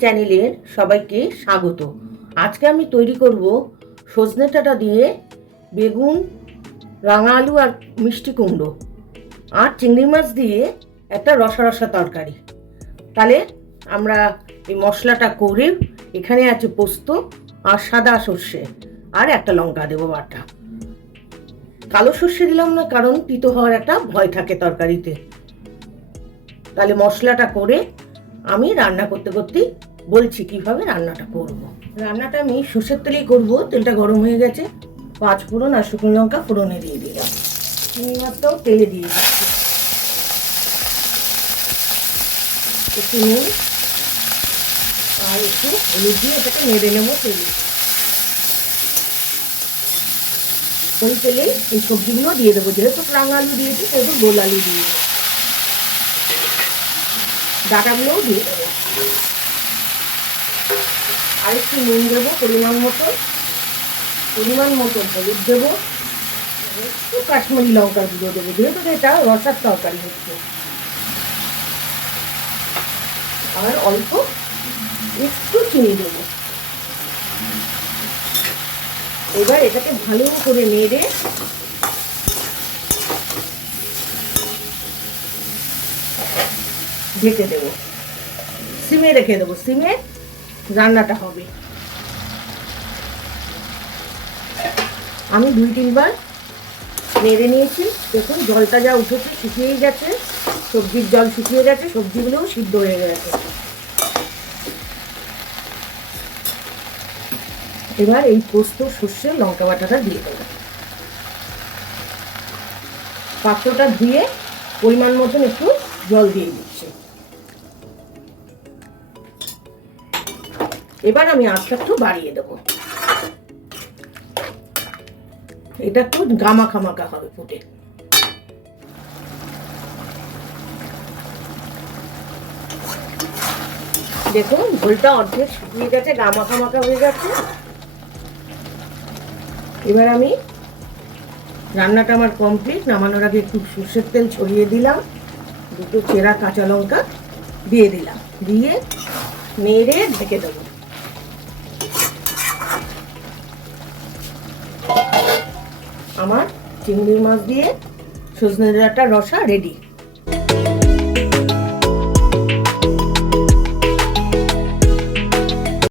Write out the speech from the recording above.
চ্যানেলের সবাইকে স্বাগত। আজকে আমি তৈরি করব সজনে ডাঁটা দিয়ে বেগুন, রাঙা আলু আর মিষ্টি কুমড়ো আর চিংড়ি মাছ দিয়ে একটা রসা রসা তরকারি। তাহলে আমরা এই মশলাটা করে, এখানে আছে পোস্ত আর সাদা সর্ষে আর একটা লঙ্কা দেবো বাটা। কালো সর্ষে দিলাম না, কারণ তিতো হওয়ার একটা ভয় থাকে তরকারিতে। তাহলে মশলাটা করে আমি রান্না করতে করতে বলছি কিভাবে রান্নাটা করব। রান্নাটা আমি সর্ষের তেলেই করব। তেলটা গরম হয়ে গেছে, 5 ফোড়ন আর শুকনো লঙ্কা ফোড়নে দিয়ে দিলাম। চিংড়ি মাছটাও তেলে দিয়ে দিচ্ছি। একটু নুন আর একটু হলুদ দিয়ে এটাকে নেড়ে নেবো তেলে। ওই তেলে এই সবজিগুলো দিয়ে দেবো। যেহেতু রাঙা আলু দিয়েছি সেহেতু গোল আলু দিয়ে দেবো, ডাঁটাগুলোও দিয়ে দেবো। আর একটু নুন দেবো পরিমাণ মতো হলুদ দেবো, একটু কাশ্মীরি লঙ্কার গুঁড়ো দেবো, যেহেতু এটা রসার তরকারি হচ্ছে। আর অল্প একটু চিনি দেবো। এবার এটাকে ভালো করে নেড়ে ঢেকে দেবো, সিমে রেখে দেবো। সিমে রান্নাটা হবে। আমি 2-3 বার নেড়ে নিয়েছি। দেখুন জলটা যা উঠেছে শুকিয়েই গেছে, সবজির জল শুকিয়ে গেছে, সবজিগুলোও সিদ্ধ হয়ে গেছে। এবার এই পোস্ত, সর্ষে, লঙ্কা বাটাটা দিয়ে দেবো। পাত্রটা ধুয়ে পরিমাণ মতন একটু জল দিয়ে দিচ্ছি। এবার আমি আঁচটা একটু বাড়িয়ে দেবো। এটা একটু গামাখা হবে ফুটে। দেখুন ঝোলটা অর্ধেক শুকিয়ে গেছে, গামাখা হয়ে গেছে। এবার আমি রান্নাটা আমার কমপ্লিট। নামানোর আগে একটু সর্ষের তেল ছড়িয়ে দিলাম, 2 চেরা কাঁচা লঙ্কা দিয়ে দিলাম, দিয়ে নেড়ে ঢেকে দেবো। আমার চিংড়ি মাছ দিয়ে সজনে ডাঁটার রসা রেডি।